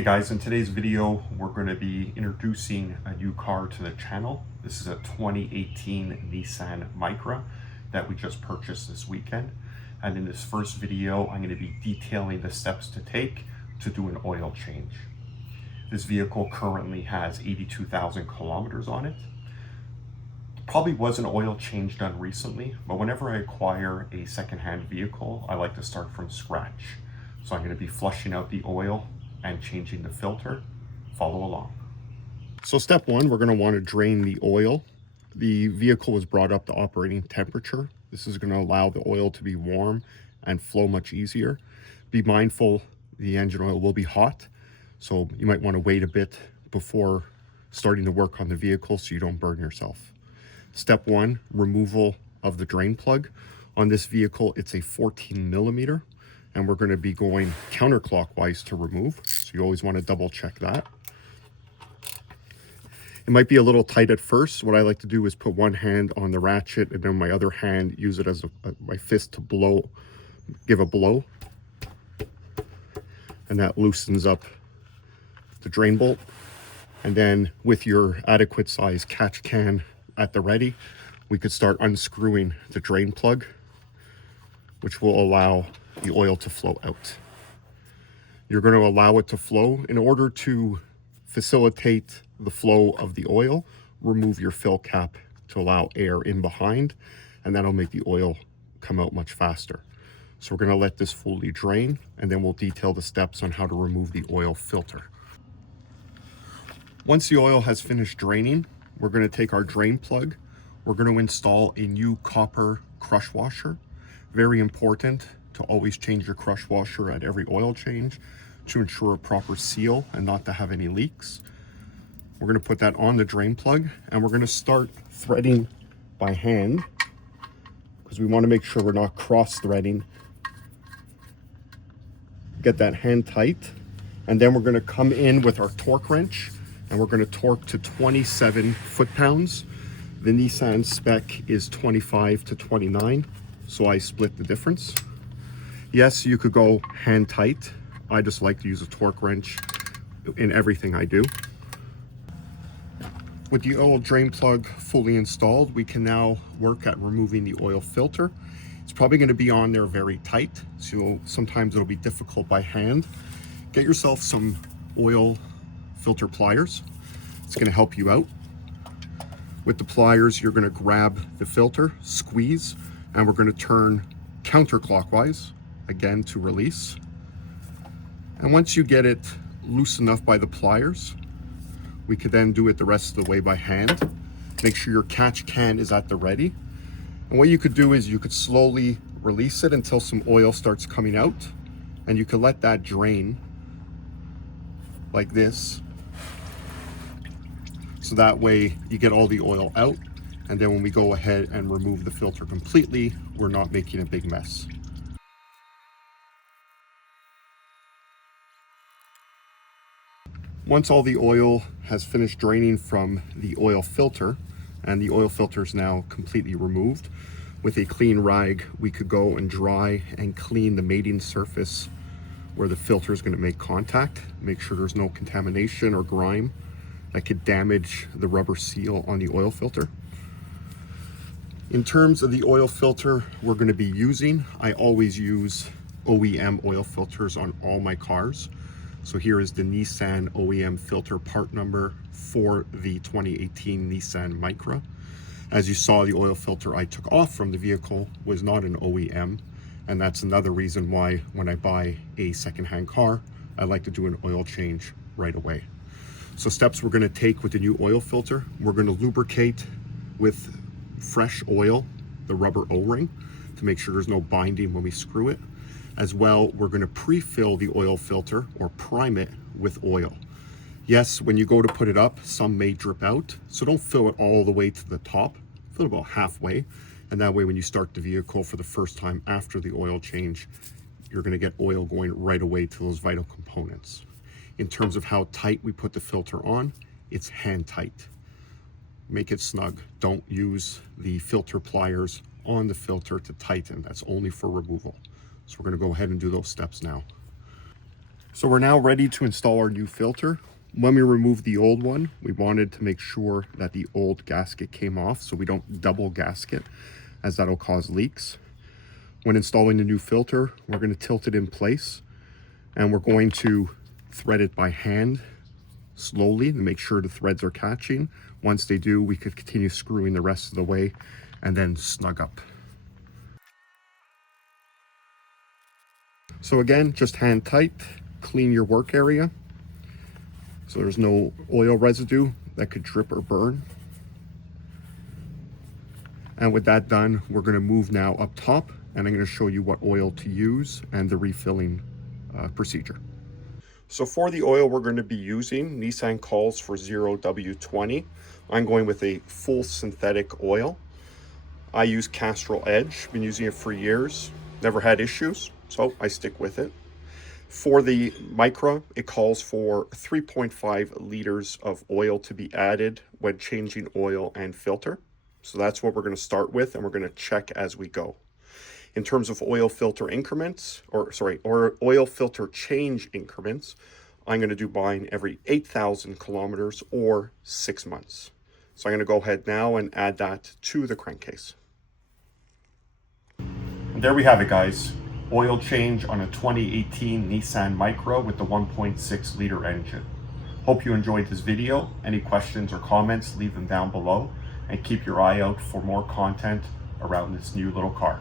Hey guys, in today's video, we're going to be introducing a new car to the channel. This is a 2018 Nissan Micra that we just purchased this weekend. And in this first video, I'm going to be detailing the steps to take to do an oil change. This vehicle currently has 82,000 kilometers on it. Probably was an oil change done recently, but whenever I acquire a secondhand vehicle, I like to start from scratch. So I'm going to be flushing out the oil and changing the filter. Follow along. So step one, we're going to want to drain the oil. The vehicle was brought up to operating temperature. This is going to allow the oil to be warm and flow much easier. Be mindful the engine oil will be hot, so you might want to wait a bit before starting to work on the vehicle so you don't burn yourself. Step one, removal of the drain plug. On this vehicle, it's a 14 millimeter. And we're going to be going counterclockwise to remove. So you always want to double check that. It might be a little tight at first. What I like to do is put one hand on the ratchet and then my other hand use it as my fist to blow, give a blow. And that loosens up the drain bolt. And then with your adequate size catch can at the ready, we could start unscrewing the drain plug, which will allow the oil to flow out. You're going to allow it to flow. In order to facilitate the flow of the oil, remove your fill cap to allow air in behind, and that'll make the oil come out much faster. So we're going to let this fully drain, and then we'll detail the steps on how to remove the oil filter. Once the oil has finished draining, we're going to take our drain plug. We're going to install a new copper crush washer. Very important to always change your crush washer at every oil change to ensure a proper seal and not to have any leaks. We're going to put that on the drain plug and we're going to start threading by hand because we want to make sure we're not cross threading. Get that hand tight, and then we're going to come in with our torque wrench and we're going to torque to 27 foot-pounds. The Nissan spec is 25 to 29. So I split the difference. Yes, you could go hand tight. I just like to use a torque wrench in everything I do. With the oil drain plug fully installed, we can now work at removing the oil filter. It's probably going to be on there very tight, so sometimes it'll be difficult by hand. Get yourself some oil filter pliers. It's going to help you out. With the pliers, you're going to grab the filter, squeeze, and we're going to turn counterclockwise again to release. And once you get it loose enough by the pliers, we could then do it the rest of the way by hand. Make sure your catch can is at the ready. And what you could do is you could slowly release it until some oil starts coming out, and you could let that drain like this. So that way you get all the oil out. And then when we go ahead and remove the filter completely, we're not making a big mess. Once all the oil has finished draining from the oil filter, and the oil filter is now completely removed, with a clean rag, we could go and dry and clean the mating surface where the filter is going to make contact. Make sure there's no contamination or grime that could damage the rubber seal on the oil filter. In terms of the oil filter we're going to be using, I always use OEM oil filters on all my cars. So here is the Nissan OEM filter part number for the 2018 Nissan Micra. As you saw, the oil filter I took off from the vehicle was not an OEM, and that's another reason why when I buy a secondhand car, I like to do an oil change right away. So steps we're going to take with the new oil filter, we're going to lubricate with fresh oil, the rubber O-ring, to make sure there's no binding when we screw it. As well, we're going to pre-fill the oil filter or prime it with oil. Yes, when you go to put it up, some may drip out, so don't fill it all the way to the top. Fill it about halfway, and that way when you start the vehicle for the first time after the oil change, you're going to get oil going right away to those vital components. In terms of how tight we put the filter on, it's hand tight. Make it snug. Don't use the filter pliers on the filter to tighten. That's only for removal. So we're going to go ahead and do those steps now. So we're now ready to install our new filter. When we removed the old one, we wanted to make sure that the old gasket came off so we don't double gasket, as that'll cause leaks. When installing the new filter, we're going to tilt it in place and we're going to thread it by hand slowly to make sure the threads are catching. Once they do, we could continue screwing the rest of the way and then snug up. So again, just hand tight, clean your work area so there's no oil residue that could drip or burn. And with that done, we're going to move now up top and I'm going to show you what oil to use and the refilling procedure. So for the oil we're going to be using, Nissan calls for 0W20. I'm going with a full synthetic oil. I use Castrol Edge, been using it for years, never had issues, so I stick with it. For the Micra, it calls for 3.5 liters of oil to be added when changing oil and filter. So that's what we're going to start with, and we're going to check as we go. In terms of oil filter increments, or oil filter change increments, I'm going to do mine every 8,000 kilometers or 6 months. So I'm going to go ahead now and add that to the crankcase. And there we have it, guys. Oil change on a 2018 Nissan Micra with the 1.6 liter engine. Hope you enjoyed this video. Any questions or comments, leave them down below, and keep your eye out for more content around this new little car.